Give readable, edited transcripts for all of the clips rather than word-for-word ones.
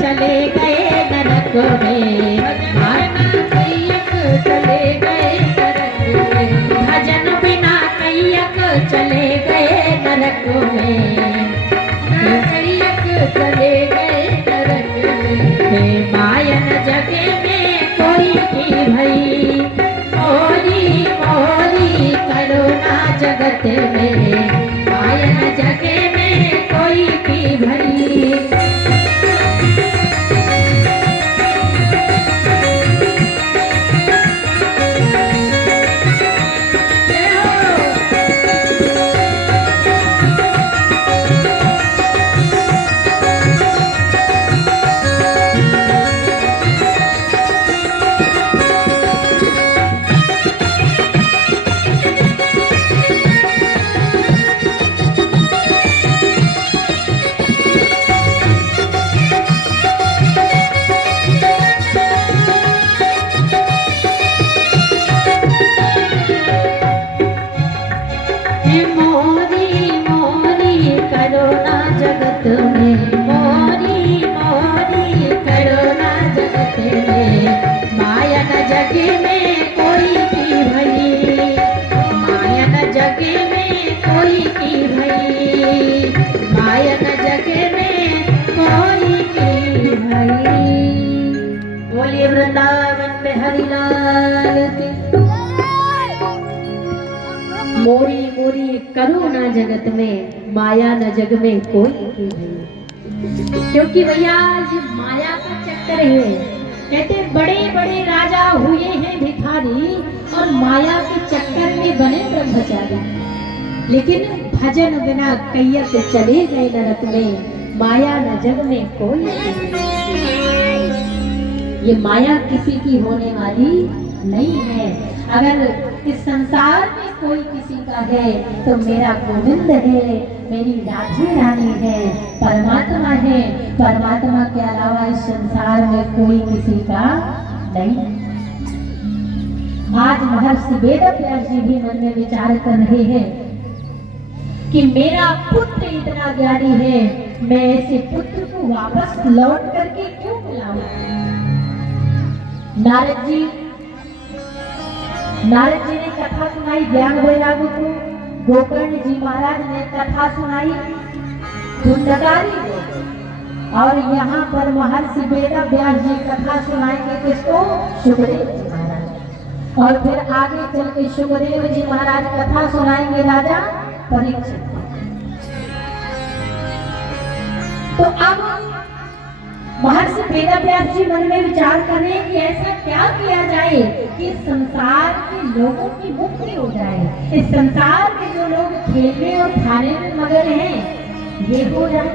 चले गए नरक में, कैयक चले गए नरक में, भजन बिना कैयक चले गए नरक में, कैयक चले गए नरक में। मायन जगे में कोई की भई, मोरी मोरी करुणा जगत में, मायन जगे में कोई की भई। वृंदावन में हरिलाल की। मोरी मोरी करुणा जगत में, माया न जग में कोई की भई। क्योंकि भैया ये माया का चक्कर है। कहते बड़े बड़े राजा हुए हैं भिखारी और माया के चक्कर में बने ब्रह्मचारी, लेकिन भजन बिना कैयक चले गए नरक में, माया न जग में कोई की भई। ये माया किसी की होने वाली नहीं है। अगर इस संसार में कोई किसी का है तो मेरा गोविंद है, मेरी राधी रानी है, परमात्मा है। परमात्मा के अलावा इस संसार में कोई किसी का नहीं। आज महर्षि वेदव्यास जी भी मन में विचार कर रहे हैं कि मेरा पुत्र इतना ज्ञानी है, मैं ऐसे पुत्र को वापस लौट करके क्यों बुलाऊं। नारद जी ने कथा सुनाई ज्ञान वैराग्य को, गोकर्ण जी महाराज ने कथा सुनाई धुंधकारी को, और यहाँ पर महर्षि वेदव्यास जी कथा सुनाएंगे किसको, सुखदेव जी महाराज। और फिर आगे चल के सुखदेव जी महाराज कथा सुनाएंगे राजा परीक्षित। तो अब महर्षि वेदव्यास जी मन में विचार करें कि ऐसा क्या किया जाए कि संसार के लोगों की मुक्ति हो जाए, इस संसार के जो लोग खेलने और खाने में मगन हैं ये हो जाए।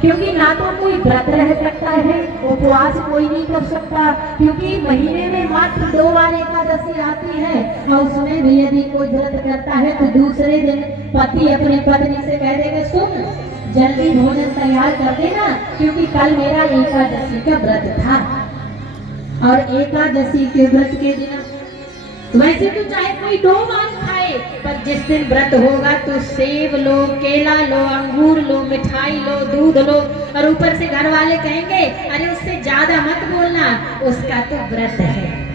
क्योंकि ना तो कोई व्रत रह सकता है, उपवास कोई नहीं कर सकता, क्योंकि महीने में मात्र 2 बार एकादशी आती है, और उसमें भी यदि कोई व्रत करता है तो दूसरे दिन पति अपनी पत्नी से कह देगा सुन जल्दी भोजन तैयार कर देना, क्योंकि कल मेरा एकादशी का व्रत था। और एकादशी के व्रत के दिन वैसे तो चाहे कोई 2 बार खाए, पर जिस दिन व्रत होगा तो सेब लो, केला लो, अंगूर लो, मिठाई लो, दूध लो, और ऊपर से घर वाले कहेंगे अरे उससे ज्यादा मत बोलना, उसका तो व्रत है।